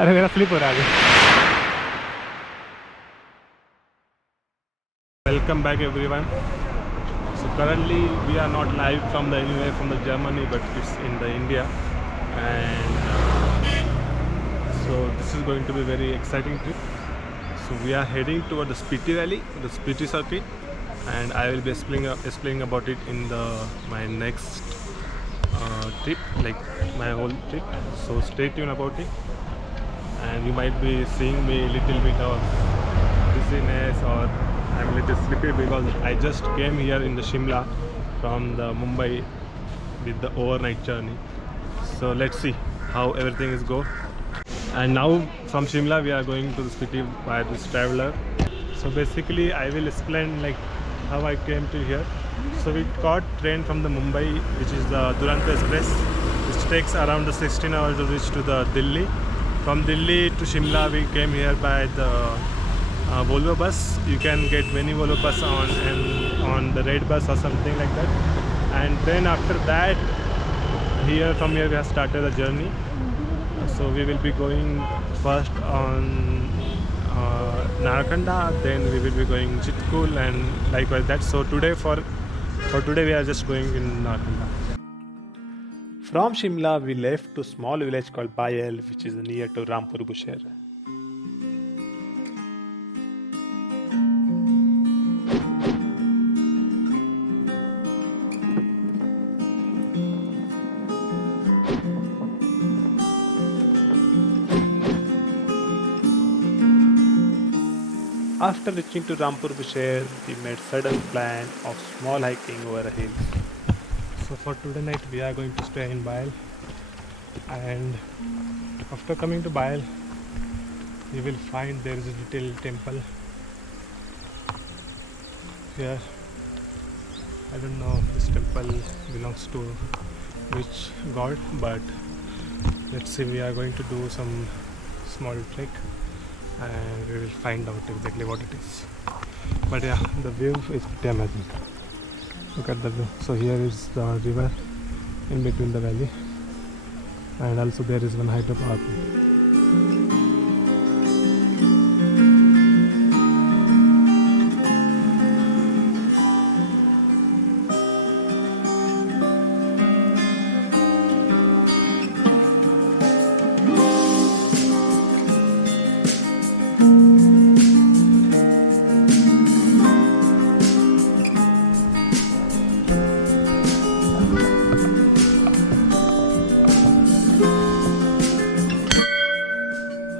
अरे मेरा स्लिप हो रहा है. Welcome back everyone. So currently we are not live from the anywhere from the Germany, but it's in the India, and so this is going to be very exciting trip. So we are heading toward the SPITI Valley, the SPITI circuit, and I will be explaining about it in my next trip, like my whole trip. So stay tuned about it, and you might be seeing me a little bit of dizziness, or I'm a little sleepy because I just came here in the Shimla from the Mumbai with the overnight journey. So let's see how everything is go. And now from Shimla we are going to the city by this traveler. So basically I will explain like how I came to here. So we caught train from the Mumbai, which is the Duronto Express, which takes around 16 hours to reach to the Delhi. From Delhi to Shimla we came here by the Volvo bus. You can get many Volvo bus on the red bus or something like that. And then after that, from here we have started the journey. So we will be going first on Narkanda, then we will be going Chitkul, and likewise that. So today for today we are just going in Narkanda. From Shimla we left to small village called Bayal, which is near to Rampur Bushahar. After reaching to Rampur Bushahar, we made sudden plan of small hiking over a hill. So for today night we are going to stay in Bayal, and after coming to Bayal you will find there is a little temple here. I don't know this temple belongs to which god, but let's see, we are going to do some small trek and we will find out exactly what it is. But yeah, the view is pretty amazing. Look at the view. So here is the river in between the valley, and also there is one hydropower plant.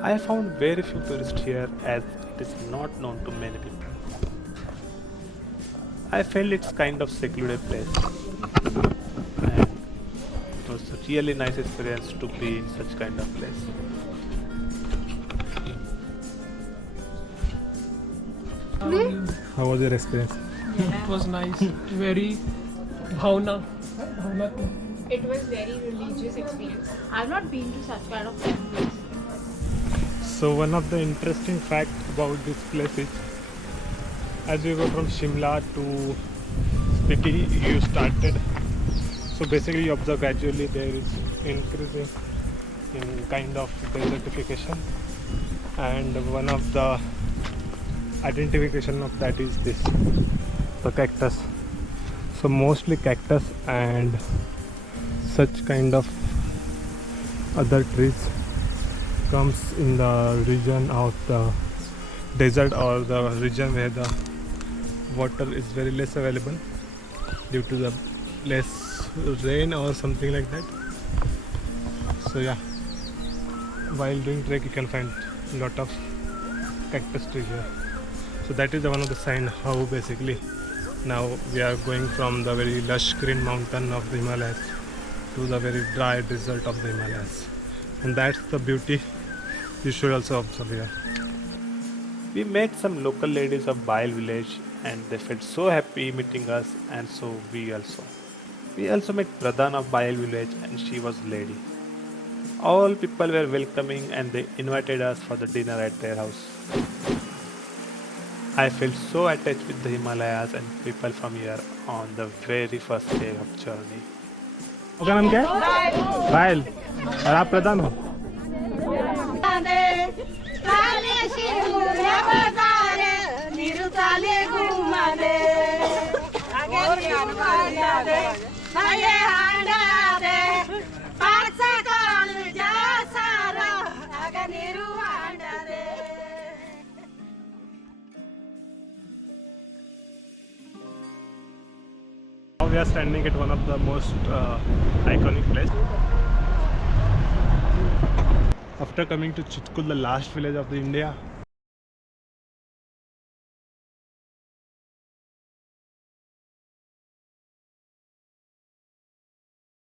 I found very few tourists here as it is not known to many people. I felt it's kind of secluded place, and it was a really nice experience to be in such kind of place. How was your experience? It was nice, very bhavna. It was very religious experience. I've not been to such kind of temples. So one of the interesting fact about this place is, as you go from Shimla to SPITI, you started. So basically you observe gradually there is increasing in kind of desertification, and one of the identification of that is this, the cactus. So mostly cactus and such kind of other trees comes in the region of the desert, or the region where the water is very less available due to the less rain or something like that. So yeah, while doing trek you can find a lot of cactus trees here. So that is one of the sign how basically now we are going from the very lush green mountain of the Himalayas to the very dry desert of the Himalayas, and that's the beauty you should also observe here. We met some local ladies of Bayal village, and they felt so happy meeting us, and so we also. We also met Pradhan of Bayal village, and she was lady. All people were welcoming, and they invited us for the dinner at their house. I felt so attached with the Himalayas and people from here on the very first day of journey. आपका नाम क्या है? बायल। और आप प्रधान हो? खाली घुमा दे आगे घुमा दे ये हांडा दे पाचा काल जा सारा आगे नीरू हांडा दे Now we are standing at one of the most iconic place. After coming to Chitkul, the last village of the India,